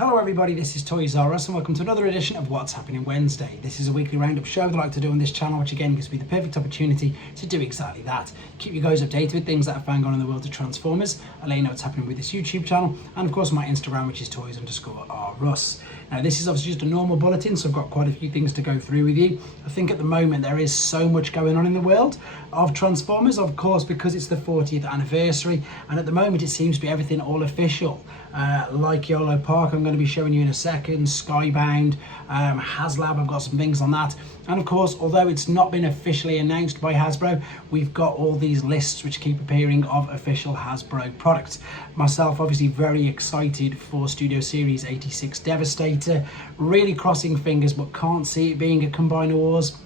Hello everybody, this is Toys R Us and welcome to another edition of What's Happening Wednesday. This is a weekly roundup show that I like to do on this channel, which again gives me the perfect opportunity to do exactly that. Keep you guys updated with things that are going on in the world of Transformers. I'll let you know what's happening with this YouTube channel and of course my Instagram, which is toys_rus. Now this is obviously just a normal bulletin, so I've got quite a few things to go through with you. I think at the moment there is so much going on in the world of Transformers, of course, because it's the 40th anniversary, and at the moment it seems to be everything all official. Like Yolopark, I'm going to be showing you in a second, Skybound, haslab, I've got some things on that. And of course, although it's not been officially announced by Hasbro, we've got all these lists which keep appearing of official Hasbro products. Myself, obviously very excited for Studio Series 86 Devastator, really crossing fingers, but can't see it being a Combiner Wars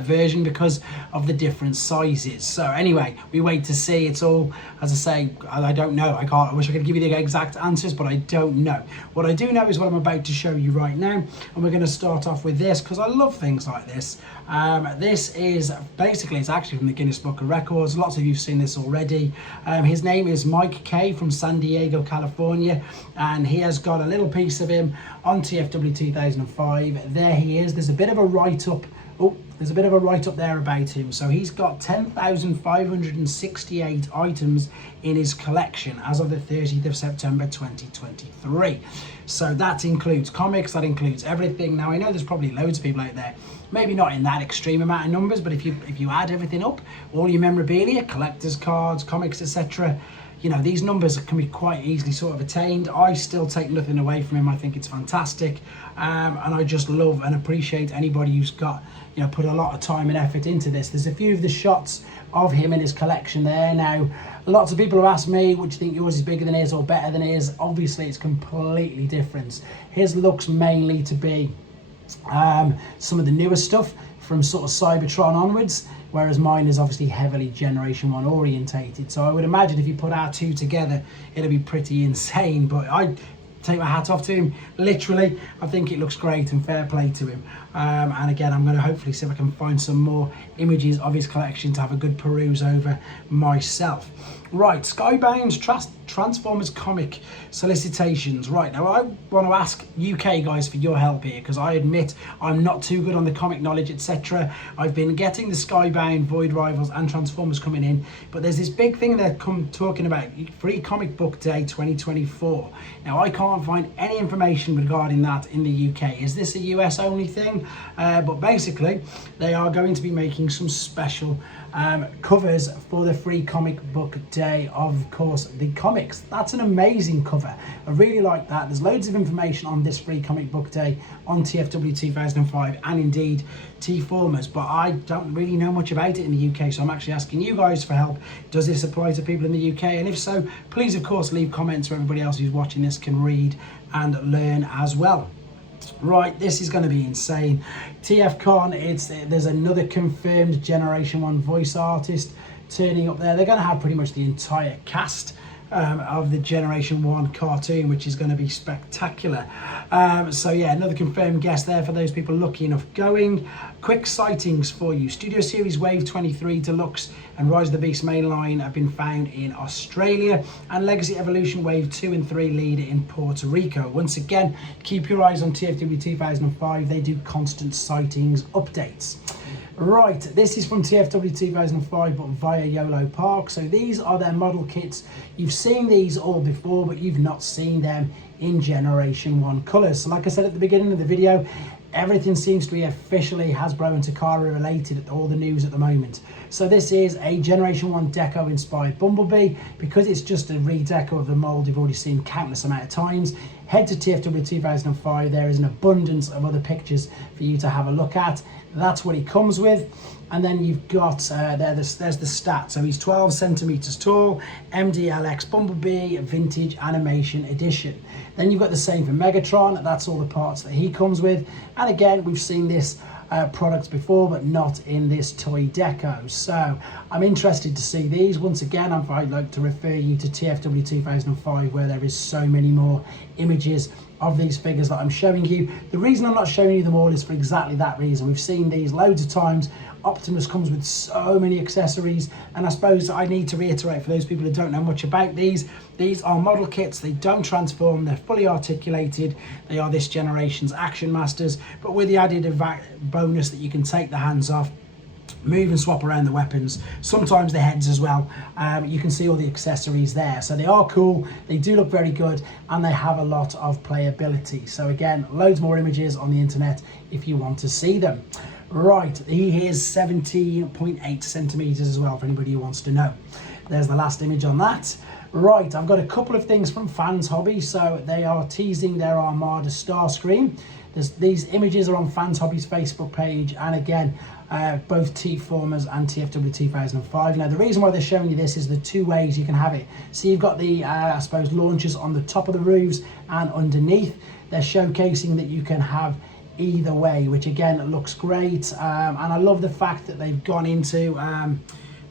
version because of the different sizes. So anyway, we wait to see. It's all, as I say, I don't know. I wish I could give you the exact answers, but I don't know. What I do know is what I'm about to show you right now, and we're going to start off with this because I love things like this. This is basically, it's actually from the Guinness Book of Records. Lots of you have seen this already. His name is Mike K from San Diego, California, and he has got a little piece of him on TFW 2005. There he is. There's a bit of a write-up. Oh, there's a bit of a write-up there about him. So he's got 10,568 items in his collection as of the 30th of September 2023. So that includes comics, that includes everything. Now I know there's probably loads of people out there, maybe not in that extreme amount of numbers, but if you add everything up, all your memorabilia, collector's cards, comics, etc., you know, these numbers can be quite easily sort of attained. I still take nothing away from him. I think it's fantastic. And I just love and appreciate anybody who's got, you know, put a lot of time and effort into this. There's a few of the shots of him in his collection there. Now, lots of people have asked me, would you think yours is bigger than his or better than his? Obviously, it's completely different. His looks mainly to be some of the newer stuff from sort of Cybertron onwards, whereas mine is obviously heavily Generation 1 orientated. So I would imagine if you put our two together, it'll be pretty insane. But I take my hat off to him, literally. I think it looks great and fair play to him. And again, I'm going to hopefully see if I can find some more images of his collection to have a good peruse over myself. Right, Skybound's Transformers comic solicitations. Right, now I want to ask UK guys for your help here, because I admit I'm not too good on the comic knowledge, etc. I've been getting the Skybound, Void Rivals and Transformers coming in, but there's this big thing they're talking about, Free Comic Book Day 2024. Now I can't find any information regarding that in the UK. Is this a US only thing? But basically they are going to be making some special covers for the Free Comic Book Day, of course, the comics. That's an amazing cover. I really like that. There's loads of information on this Free Comic Book Day on TFW 2005 and indeed T-Formers, but I don't really know much about it in the UK, so I'm actually asking you guys for help. Does this apply to people in the UK? And if so, please of course leave comments so everybody else who's watching this can read and learn as well. Right, this is going to be insane. tfcon, there's another confirmed Generation 1 voice artist turning up there. They're going to have pretty much the entire cast of the Generation 1 cartoon, which is going to be spectacular. So yeah, another confirmed guest there for those people lucky enough going. Quick sightings for you. Studio Series Wave 23 Deluxe and Rise of the Beast mainline have been found in Australia, and Legacy Evolution Wave 2 and 3 leader in Puerto Rico. Once again, keep your eyes on TFW 2005. They do constant sightings updates. Right, this is from TFW 2005, but via Yolopark. So these are their model kits. You've seen these all before, but you've not seen them in Generation 1 colours. So like I said at the beginning of the video, everything seems to be officially Hasbro and Takara related at all the news at the moment. So this is a Generation 1 deco inspired Bumblebee. Because it's just a redeco of the mould you've already seen countless amount of times, head to TFW 2005. There is an abundance of other pictures for you to have a look at. That's what he comes with. And then you've got, there's the stat. So he's 12 centimeters tall, mdlx Bumblebee Vintage Animation Edition. Then you've got the same for Megatron. That's all the parts that he comes with. And again, we've seen this products before, but not in this toy deco. So I'm interested to see these. Once again, I'd like to refer you to TFW 2005, where there is so many more images of these figures that I'm showing you. The reason I'm not showing you them all is for exactly that reason. We've seen these loads of times Optimus comes with so many accessories, and I suppose I need to reiterate for those people who don't know much about these are model kits. They don't transform, they're fully articulated. They are this generation's Action Masters, but with the added bonus that you can take the hands off, move and swap around the weapons, sometimes the heads as well. You can see all the accessories there, so they are cool, they do look very good, and they have a lot of playability. So again, loads more images on the internet if you want to see them. Right, he is 17.8 centimeters as well, for anybody who wants to know. There's the last image on that. Right, I've got a couple of things from Fans Hobby. So they are teasing their Armada Starscream. These images are on Fans Hobby's Facebook page, and again, both T-Formers and TFW 2005. Now, the reason why they're showing you this is the two ways you can have it. So you've got the, I suppose, launchers on the top of the roofs and underneath. They're showcasing that you can have either way, which again looks great. And I love the fact that they've gone into,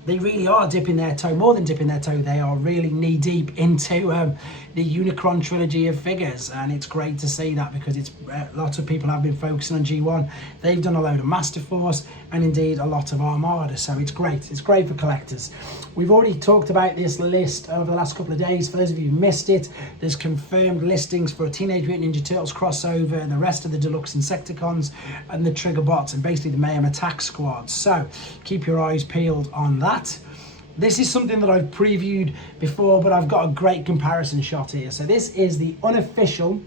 they really are dipping their toe, more than dipping their toe, they are really knee deep into the Unicron trilogy of figures, and it's great to see that, because it's lots of people have been focusing on G1. They've done a load of Master Force and indeed a lot of Armada, so it's great for collectors. We've already talked about this list over the last couple of days. For those of you who missed it, there's confirmed listings for a Teenage Mutant Ninja Turtles crossover and the rest of the Deluxe Insecticons and the Trigger Bots and basically the Mayhem Attack Squad, so keep your eyes peeled on that. This is something that I've previewed before, but I've got a great comparison shot here. So this is the unofficial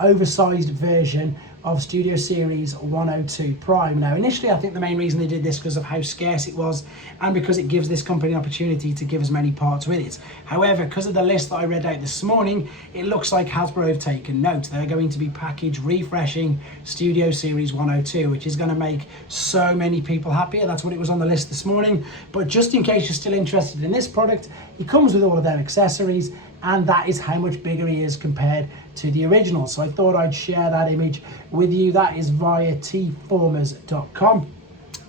oversized version of Studio Series 102 Prime. Now, initially, I think the main reason they did this because of how scarce it was and because it gives this company an opportunity to give as many parts with it. However, because of the list that I read out this morning, it looks like Hasbro have taken note. They're going to be package refreshing Studio Series 102, which is going to make so many people happier. That's what it was on the list this morning. But just in case you're still interested in this product, it comes with all of their accessories, and that is how much bigger he is compared to the original. So I thought I'd share that image with you. That is via tformers.com.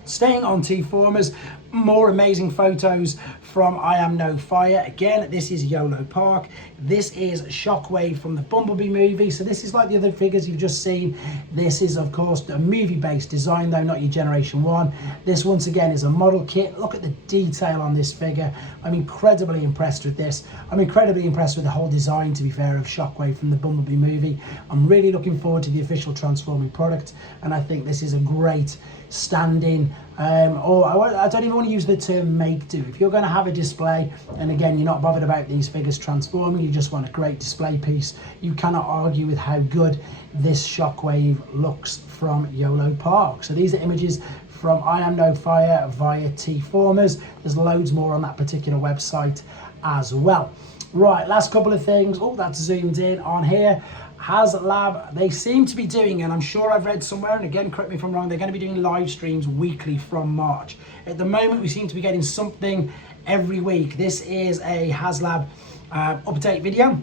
Staying on T-Formers, more amazing photos from I Am No Fire. Again, this is Yolopark. This is Shockwave from the Bumblebee movie. So this is like the other figures you've just seen. This is, of course, a movie-based design, though, not your Generation 1. This, once again, is a model kit. Look at the detail on this figure. I'm incredibly impressed with this. I'm incredibly impressed with the whole design, to be fair, of Shockwave from the Bumblebee movie. I'm really looking forward to the official transforming product, and I think this is a great stand-in, or I don't even want to use the term make-do. If you're going to have a display, and again, you're not bothered about these figures transforming, you just want a great display piece, you cannot argue with how good this Shockwave looks from Yolopark. So these are images from I Am No Fire via T-Formers. There's loads more on that particular website as well. Right, last couple of things. Oh, that's zoomed in on here. haslab, they seem to be doing, and I'm sure I've read somewhere, and again, correct me if I'm wrong, they're going to be doing live streams weekly from March. At the moment, we seem to be getting something every week. This is a haslab update video.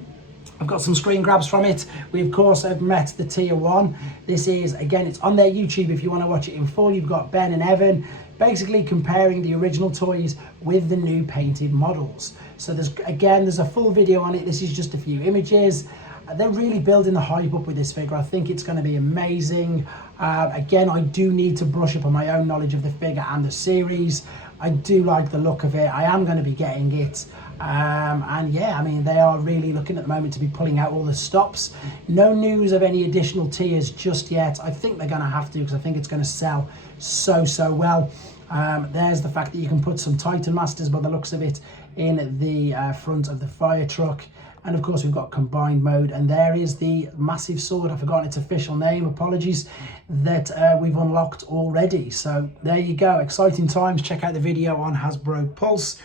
I've got some screen grabs from it. We, of course, have met the tier 1. This is, again, it's on their YouTube if you want to watch it in full. You've got Ben and Evan basically comparing the original toys with the new painted models. So there's a full video on it. This is just a few images. They're really building the hype up with this figure. I think it's going to be amazing. Again, I do need to brush up on my own knowledge of the figure and the series. I do like the look of it. I am going to be getting it. And yeah, I mean, they are really looking at the moment to be pulling out all the stops. No news of any additional tiers just yet. I think they're going to have to, because I think it's going to sell so well. There's the fact that you can put some Titan Masters, by the looks of it, in the front of the fire truck. And of course, we've got combined mode, and there is the massive sword. I've forgotten its official name, apologies, that we've unlocked already. So there you go, exciting times. Check out the video on Hasbro Pulse.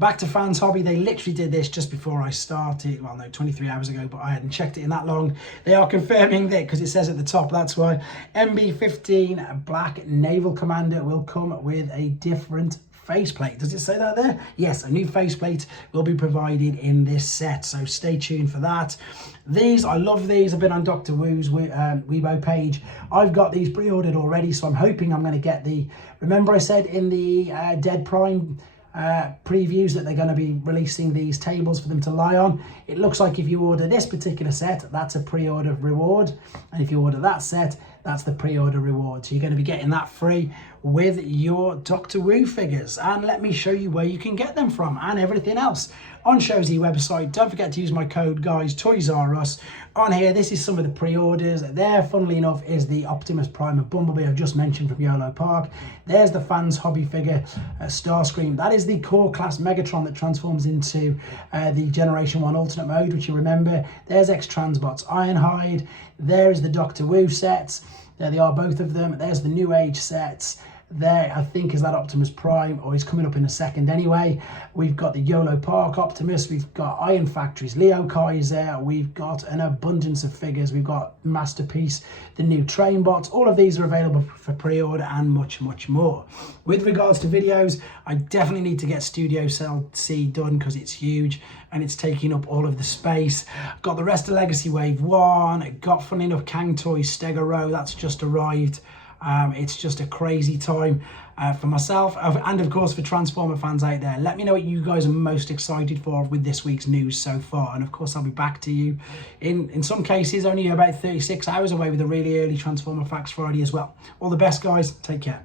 Back to Fans Hobby, they literally did this just before I started, well no, 23 hours ago, but I hadn't checked it in that long. They are confirming that, because it says at the top, that's why. MB-15 Black Naval Commander will come with a different faceplate. Does it say that there? Yes, a new faceplate will be provided in this set, so stay tuned for that. These, I love these. I've been on Dr. Wu's Weibo page. I've got these pre-ordered already, so I'm hoping I'm going to get the, remember I said in the Dead Prime previews that they're going to be releasing these tables for them to lie on. It looks like if you order this particular set, that's a pre-order reward, and if you order that set, that's the pre-order reward. So you're going to be getting that free with your Doctor Who figures, and let me show you where you can get them from and everything else on Showsy website. Don't forget to use my code, guys, Toys R Us. On here, this is some of the pre-orders. There, funnily enough, is the Optimus Prime and Bumblebee I've just mentioned from Yolopark. There's the fans hobby figure, Starscream. That is the core class Megatron that transforms into the Generation 1 alternate mode, which you remember. There's X-Transbots Ironhide. There is the Doctor Who sets. There they are, both of them. There's the New Age sets. There, I think, is that Optimus Prime, or he's coming up in a second anyway. We've got the Yolopark Optimus. We've got Iron Factory's Leo Kaiser. We've got an abundance of figures. We've got Masterpiece, the new train bots. All of these are available for pre-order and much, much more. With regards to videos, I definitely need to get Studio Cell C done because it's huge and it's taking up all of the space. Got the rest of Legacy Wave 1. Got, funny enough, Kang Toys Stego Row. That's just arrived. It's just a crazy time for myself and of course for Transformer fans out there. Let me know what you guys are most excited for with this week's news so far, and of course I'll be back to you in some cases only about 36 hours away with a really early Transformer Facts Friday as well. All the best, guys. Take care.